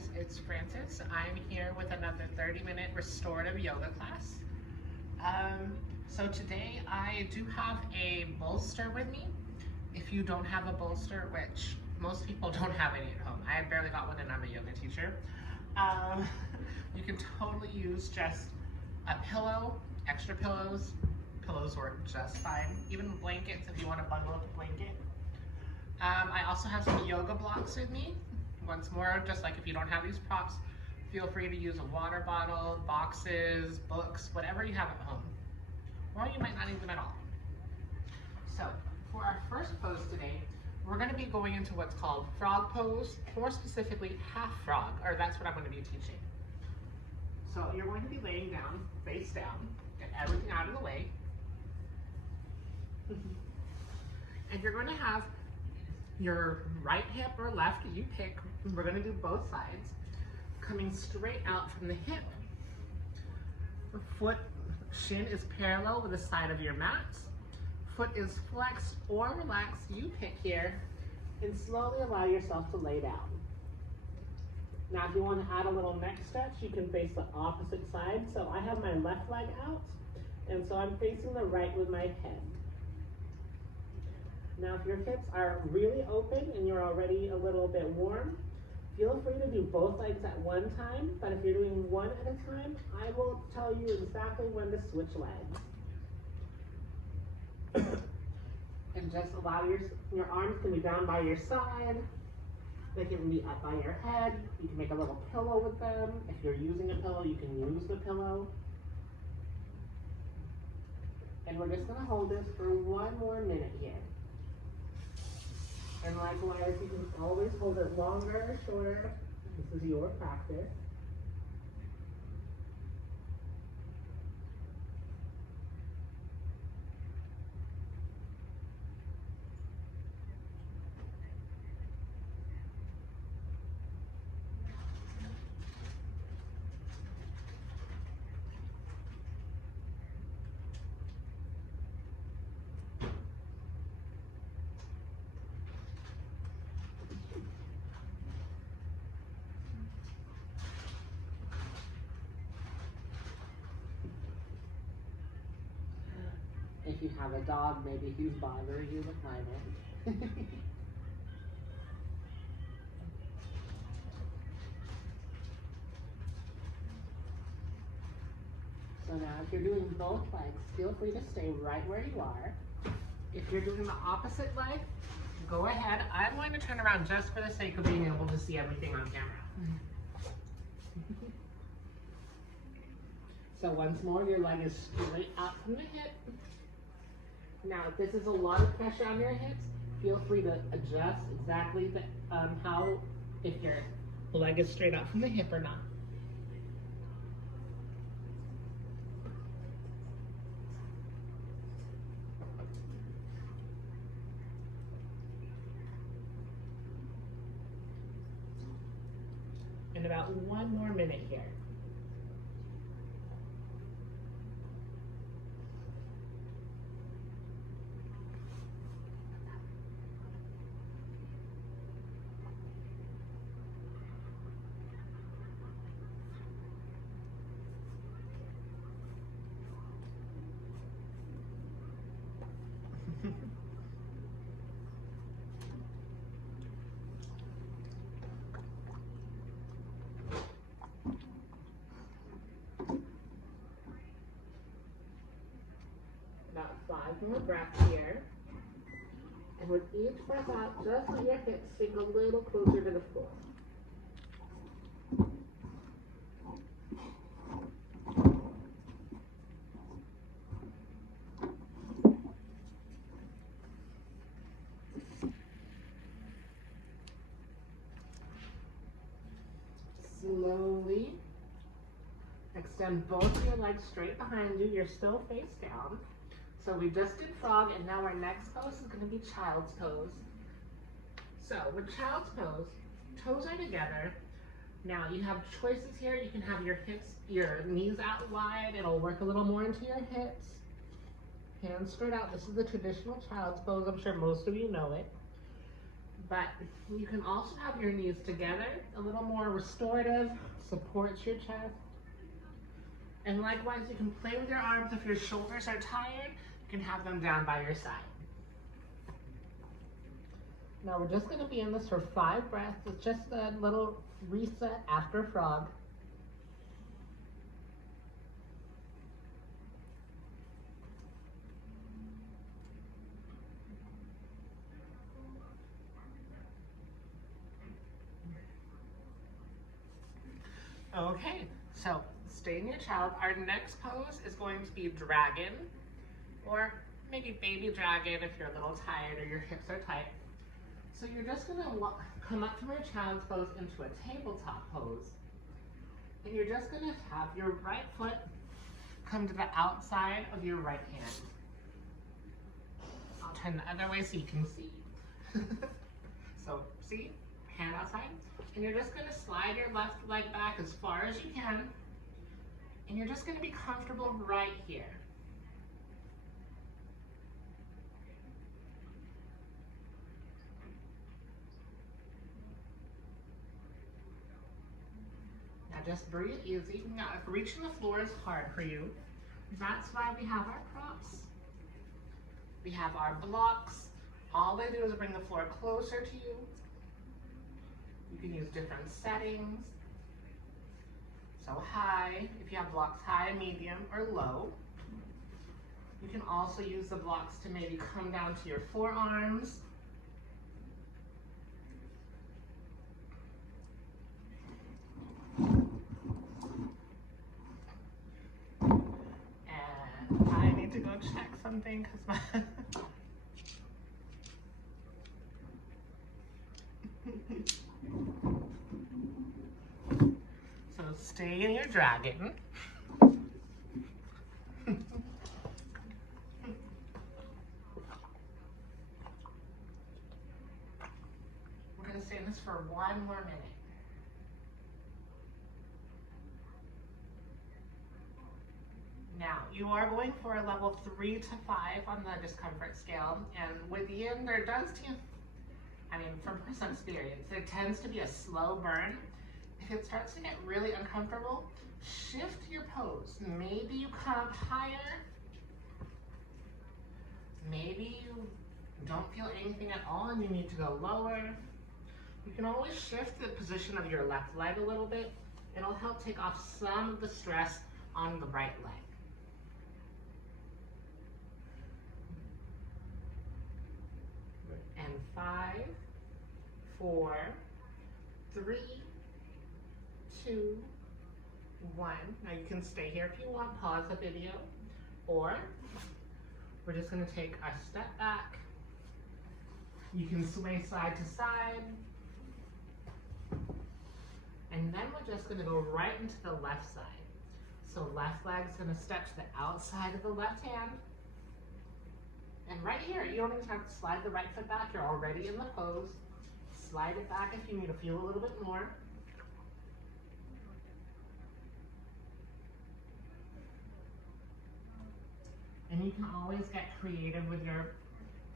guys, it's Francis. I'm here with another 30-minute restorative yoga class. So today I do have a bolster with me. If you don't have a bolster, which most people don't have any at home, I barely got one and I'm a yoga teacher. You can totally use just a pillow, extra pillows. Pillows work just fine. Even blankets if you want to bundle up a blanket. I also have some yoga blocks with me. Once more, just like if you don't have these props, feel free to use a water bottle, boxes, books, whatever you have at home. Or you might not need them at all. So, for our first pose today, we're going to be going into what's called frog pose, more specifically half frog, or that's what I'm going to be teaching. So you're going to be laying down, face down, get everything out of the way. And you're going to have your right hip or left, you pick, we're going to do both sides, coming straight out from the hip. The foot, shin is parallel with the side of your mat. Foot is flexed or relaxed, you pick here, and slowly allow yourself to lay down. Now if you want to add a little neck stretch, you can face the opposite side. So I have my left leg out, and so I'm facing the right with my head. Now if your hips are really open and you're already a little bit warm, feel free to do both legs at one time, but if you're doing one at a time, I will tell you exactly when to switch legs. And just allow your arms can be down by your side, they can be up by your head, you can make a little pillow with them. If you're using a pillow, you can use the pillow. And we're just gonna hold this for one more minute here. And likewise, you can always hold it longer or shorter. This is your practice. If you have a dog, maybe he's bothering you with mine. So now if you're doing both legs, feel free to stay right where you are. If you're doing the opposite leg, go ahead. I'm going to turn around just for the sake of being able to see everything on camera. So once more, your leg is straight out from the hip. Now, if this is a lot of pressure on your hips, feel free to adjust exactly how, if your leg is straight out from the hip or not. And about one more minute here. About 5 more breaths here. And with each breath out, just let your hips sink a little closer to the floor. Slowly extend both of your legs straight behind you. You're still face down. So we just did frog, and now our next pose is going to be child's pose. So with child's pose, toes are together. Now you have choices here. You can have your hips, your knees out wide. It'll work a little more into your hips. Hands straight out. This is the traditional child's pose. I'm sure most of you know it. But you can also have your knees together, a little more restorative, supports your chest. And likewise, you can play with your arms. If your shoulders are tired, you can have them down by your side. Now we're just going to be in this for 5 breaths. It's just a little reset after frog. Okay, so stay in your child. Our next pose is going to be dragon, or maybe baby dragon if you're a little tired or your hips are tight. So you're just going to come up from your child's pose into a tabletop pose. And you're just going to have your right foot come to the outside of your right hand. I'll turn the other way so you can see. So see, hand outside. And you're just going to slide your left leg back as far as you can. And you're just going to be comfortable right here. Now just breathe easy. Now if reaching the floor is hard for you, that's why we have our props. We have our blocks. All they do is bring the floor closer to you. You can use different settings. So high, if you have blocks high, medium, or low. You can also use the blocks to maybe come down to your forearms. And I need to go check something because my So stay in your dragon. We're going to stay in this for 1 more minute. Now, you are going for a level 3 to 5 on the discomfort scale, and with the end, there does from personal experience, there tends to be a slow burn. If it starts to get really uncomfortable, shift your pose. Maybe you come up higher. Maybe you don't feel anything at all and you need to go lower. You can always shift the position of your left leg a little bit. It'll help take off some of the stress on the right leg. And 5, 4, 3, 2, 1. Now you can stay here if you want, pause the video, or we're just going to take a step back. You can sway side to side. And then we're just going to go right into the left side. So left leg's going to step to the outside of the left hand. And right here, you don't even have to slide the right foot back. You're already in the pose. Slide it back if you need to feel a little bit more. And you can always get creative with your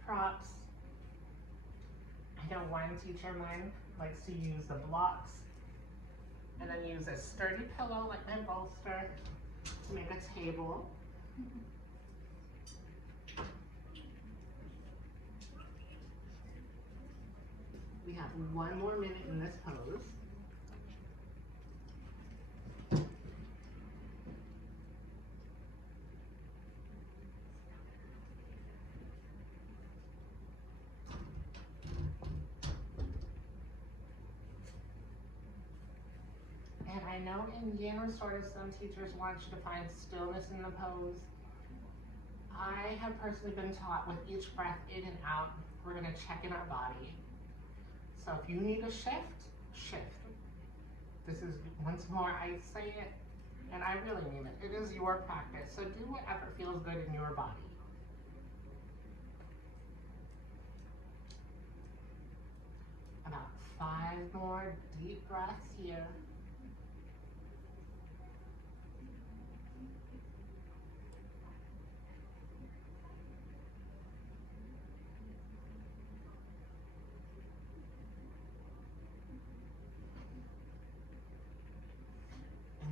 props. I know one teacher of mine likes to use the blocks and then use a sturdy pillow like my bolster to make a table. We have 1 more minute in this pose. And I know in yin restorative, some teachers want you to find stillness in the pose. I have personally been taught with each breath in and out, we're going to check in our body. So if you need a shift, shift. This is, once more, I say it, and I really mean it. It is your practice, so do whatever feels good in your body. About 5 more deep breaths here.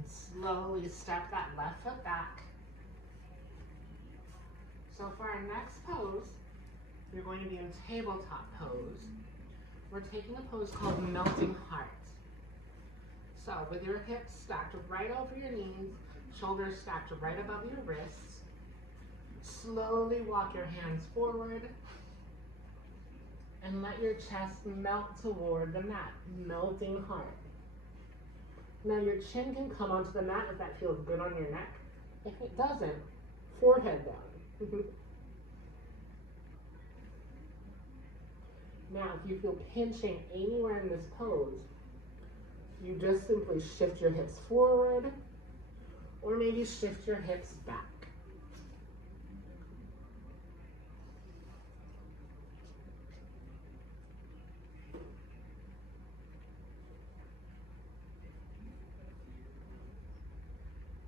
And slowly step that left foot back. So for our next pose, we're going to be in tabletop pose. We're taking a pose called melting heart. So with your hips stacked right over your knees, shoulders stacked right above your wrists, slowly walk your hands forward and let your chest melt toward the mat, melting heart. Now your chin can come onto the mat if that feels good on your neck. If it doesn't, forehead down. Now if you feel pinching anywhere in this pose, you just simply shift your hips forward or maybe shift your hips back.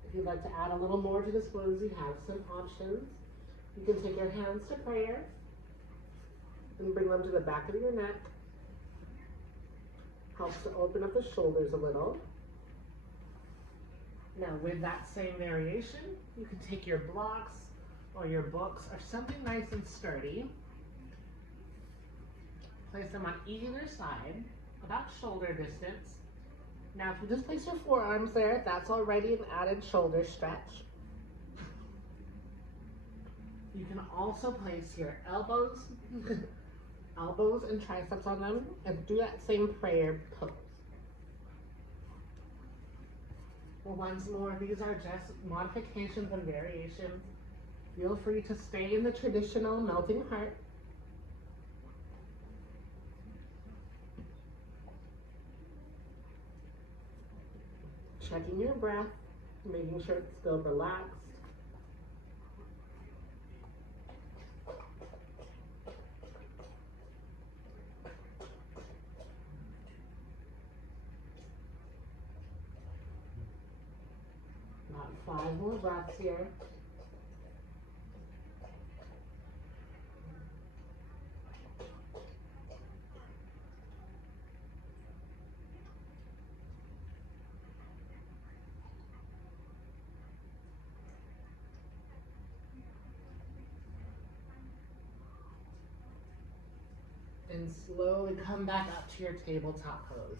If you'd like to add a little more to this pose, you have some options. You can take your hands to prayer and bring them to the back of your neck. Helps to open up the shoulders a little. Now with that same variation, you can take your blocks or your books or something nice and sturdy. Place them on either side, about shoulder distance. Now if you just place your forearms there, that's already an added shoulder stretch. You can also place your elbows and triceps on them and do that same prayer pose. Well, once more, these are just modifications and variations. Feel free to stay in the traditional melting heart. Checking your breath, making sure it's still relaxed. About 5 more breaths here. And slowly come back up to your tabletop pose.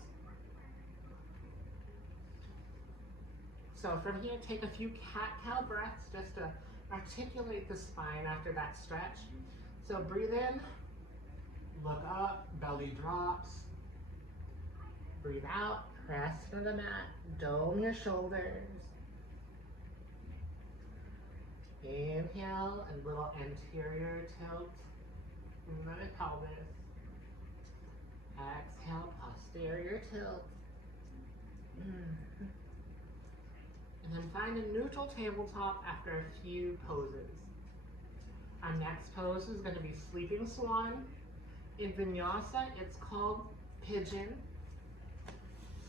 So from here, take a few cat-cow breaths just to articulate the spine after that stretch. So breathe in, look up, belly drops. Breathe out, press to the mat, dome your shoulders. Inhale, and little anterior tilt in the pelvis. Exhale, posterior tilt. And then find a neutral tabletop after a few poses. Our next pose is going to be Sleeping Swan. In Vinyasa, it's called Pigeon.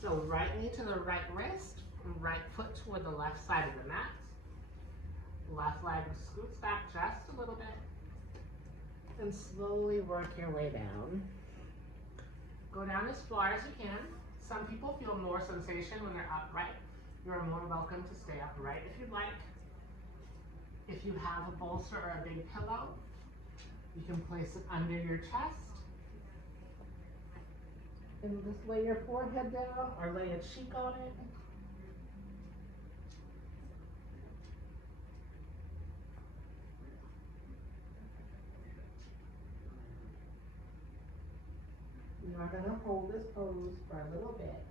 So right knee to the right wrist, right foot toward the left side of the mat. Left leg scoots back just a little bit. And slowly work your way down. Go down as far as you can. Some people feel more sensation when they're upright. You're more welcome to stay upright if you'd like. If you have a bolster or a big pillow, you can place it under your chest. And just lay your forehead down or lay a cheek on it. You are going to hold this pose for a little bit.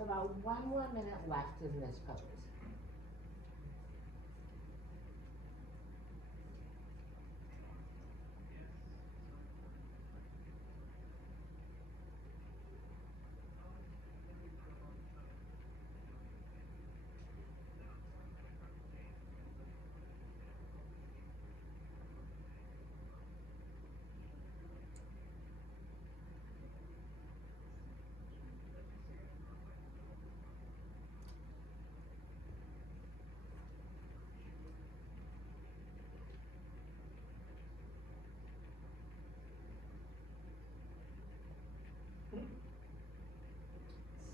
So about 1 more minute left in this pose.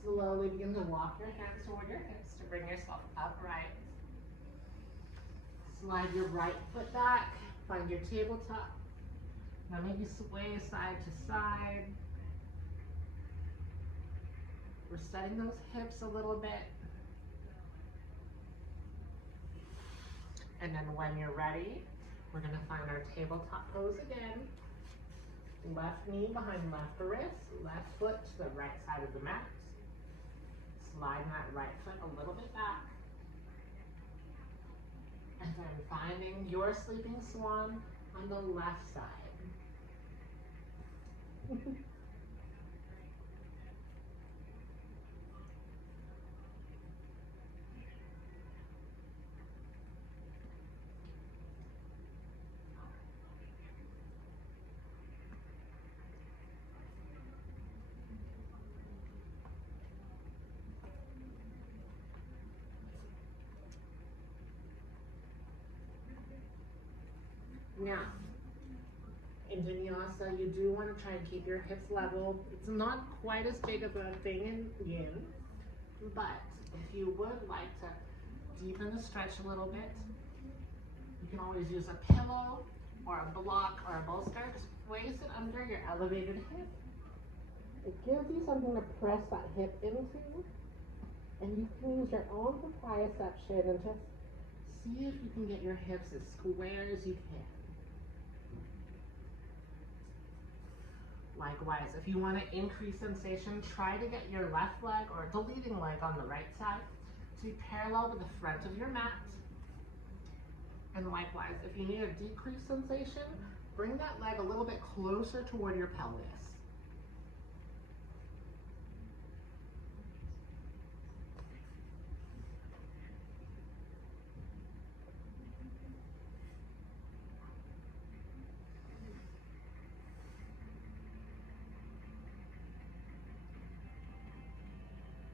Slowly begin to walk your hands toward your hips to bring yourself upright. Slide your right foot back, find your tabletop. Now maybe sway side to side. We're setting those hips a little bit. And then when you're ready, we're gonna find our tabletop pose again. Left knee behind left wrist, left foot to the right side of the mat. Sliding that right foot a little bit back. And then finding your sleeping swan on the left side. Now, in vinyasa, you do want to try and keep your hips level. It's not quite as big of a thing in yin, but if you would like to deepen the stretch a little bit, you can always use a pillow or a block or a bolster. Just place it under your elevated hip. It gives you something to press that hip into, and you can use your own proprioception and just see if you can get your hips as square as you can. Likewise, if you want to increase sensation, try to get your left leg or the leading leg on the right side to be parallel with the front of your mat. And likewise, if you need a decreased sensation, bring that leg a little bit closer toward your pelvis.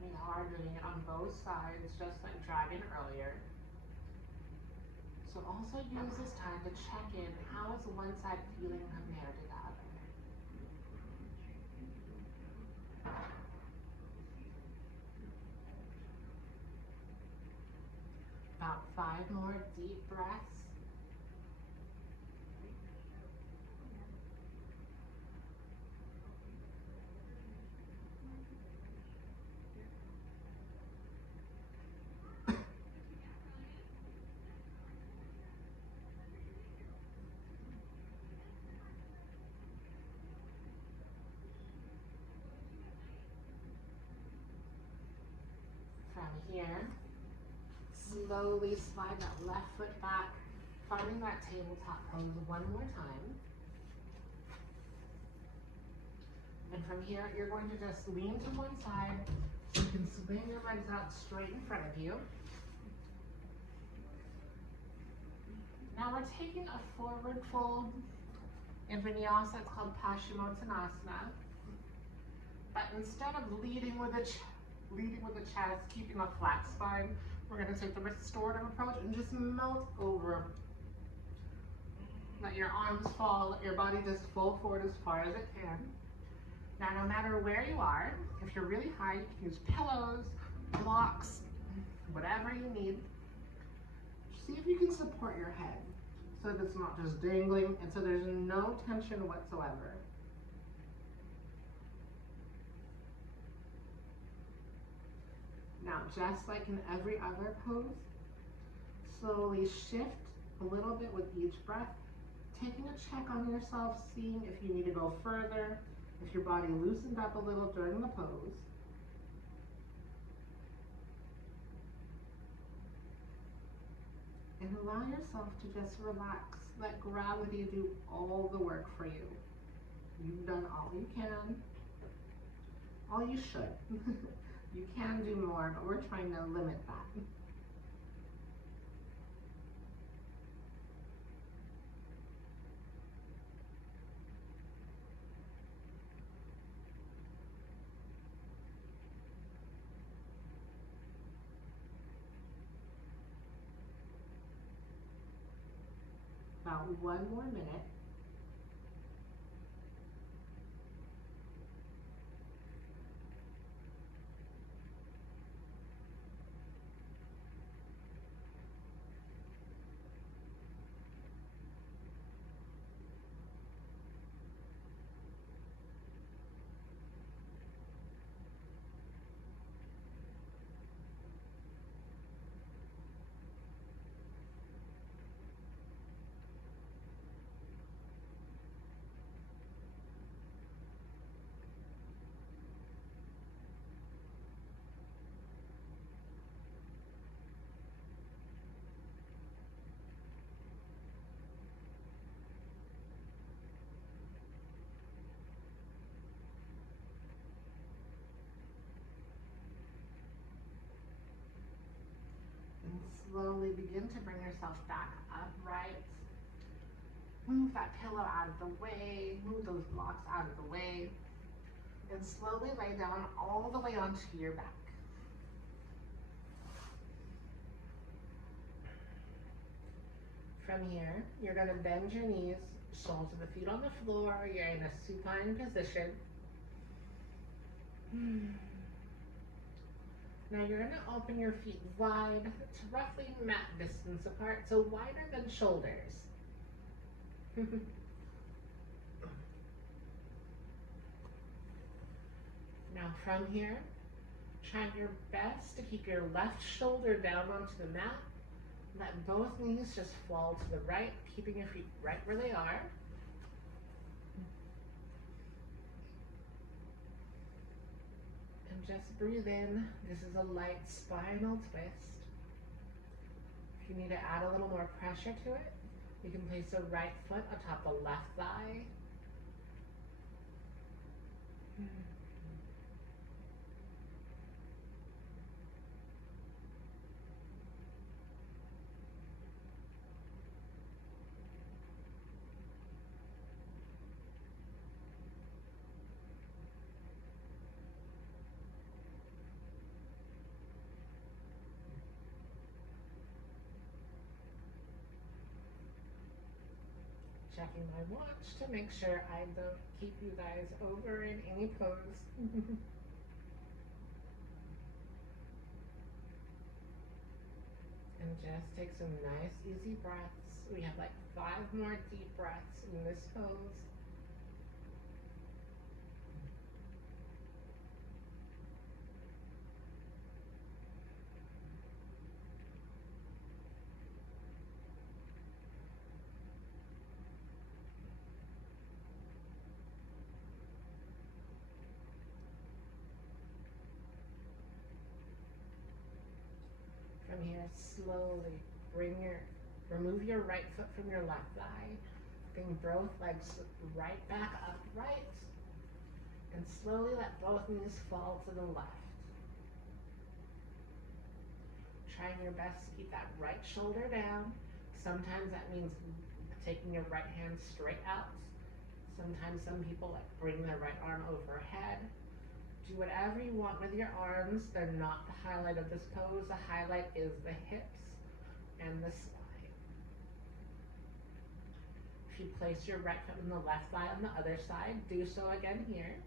We are doing it on both sides, just like dragon earlier. So also use this time to check in, how is one side feeling compared to the other? About 5 more deep breaths. From here, slowly slide that left foot back, finding that tabletop pose one more time. And from here, you're going to just lean to one side so you can swing your legs out straight in front of you. Now we're taking a forward fold. In vinyasa, it's called Paschimottanasana. But instead of leading with the chest, keeping a flat spine, we're going to take the restorative approach and just melt over. Let your arms fall, let your body just fold forward as far as it can. Now, no matter where you are, if you're really high, you can use pillows, blocks, whatever you need. See if you can support your head so that it's not just dangling and so there's no tension whatsoever. Now, just like in every other pose, slowly shift a little bit with each breath, taking a check on yourself, seeing if you need to go further, if your body loosened up a little during the pose. And allow yourself to just relax. Let gravity do all the work for you. You've done all you can, all you should. You can do more, but we're trying to limit that. About 1 more minute. And slowly begin to bring yourself back upright. Move that pillow out of the way, move those blocks out of the way, and slowly lay down all the way onto your back. From here, you're gonna bend your knees, soles of the feet on the floor, you're in a supine position. Now you're gonna open your feet wide to roughly mat distance apart, so wider than shoulders. Now from here, try your best to keep your left shoulder down onto the mat. Let both knees just fall to the right, keeping your feet right where they are. And just breathe in. This is a light spinal twist. If you need to add a little more pressure to it, you can place the right foot atop the left thigh. Checking my watch to make sure I don't keep you guys over in any pose. And just take some nice easy breaths. We have like 5 more deep breaths in this pose. From here, slowly remove your right foot from your left thigh. Bring both legs right back upright. And slowly let both knees fall to the left. Trying your best to keep that right shoulder down. Sometimes that means taking your right hand straight out. Sometimes some people like bring their right arm overhead. Do whatever you want with your arms. They're not the highlight of this pose. The highlight is the hips and the spine. If you place your right foot on the left thigh on the other side, do so again here.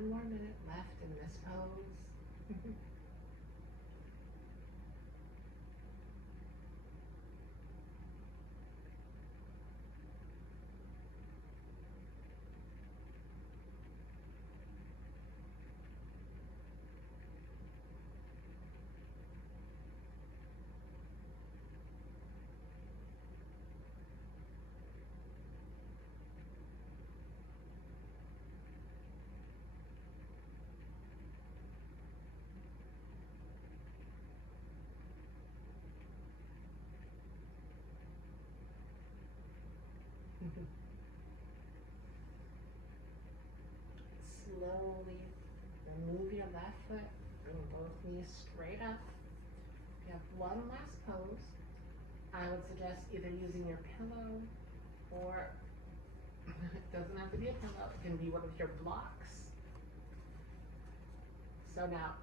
one more minute left in this pose. Slowly remove your left foot, bring both knees straight up. You have one last pose. I would suggest either using your pillow or it doesn't have to be a pillow, it can be one of your blocks. So now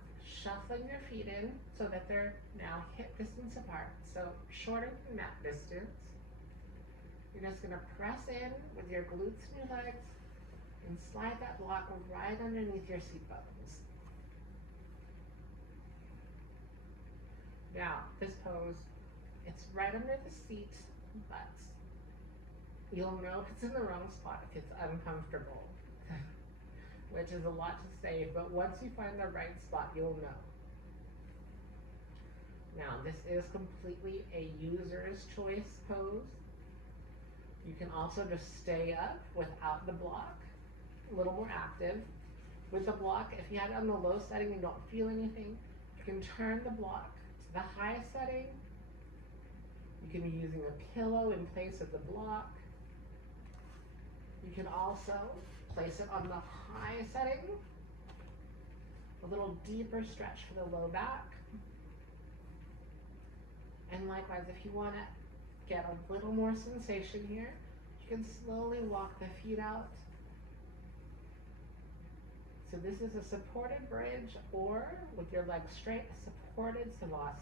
shuffling your feet in so that they're now hip distance apart, so shorter than that distance. You're just gonna press in with your glutes and your legs and slide that block right underneath your seat bones. Now, this pose, it's right under the seat, but you'll know if it's in the wrong spot if it's uncomfortable, which is a lot to say, but once you find the right spot, you'll know. Now, this is completely a user's choice pose. You can also just stay up without the block, a little more active. With the block, if you had it on the low setting and don't feel anything, you can turn the block to the high setting. You can be using a pillow in place of the block. You can also place it on the high setting, a little deeper stretch for the low back. And likewise, if you want to get a little more sensation here, you can slowly walk the feet out. So this is a supported bridge, or with your legs straight, a supported savasana.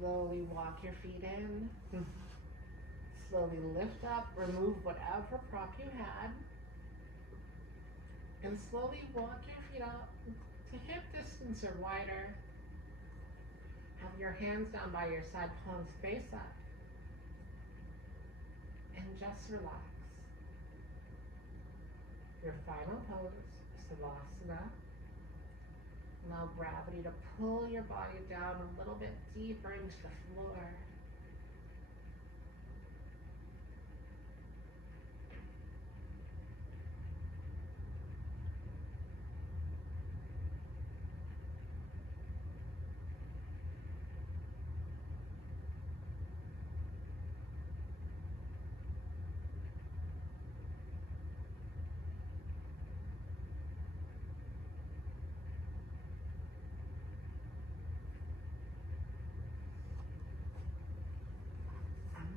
Slowly walk your feet in. Slowly lift up, remove whatever prop you had. And slowly walk your feet out to hip distance or wider. Have your hands down by your side, palms face up. And just relax. Your final pose, savasana. Allow gravity to pull your body down a little bit deeper into the floor.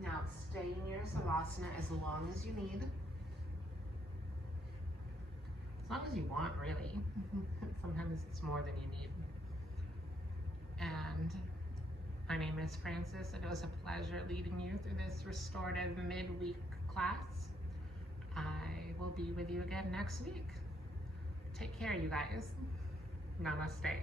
Now stay in your savasana as long as you need. As long as you want, really. Sometimes it's more than you need. And my name is Frances, and it was a pleasure leading you through this restorative midweek class. I will be with you again next week. Take care, you guys. Namaste.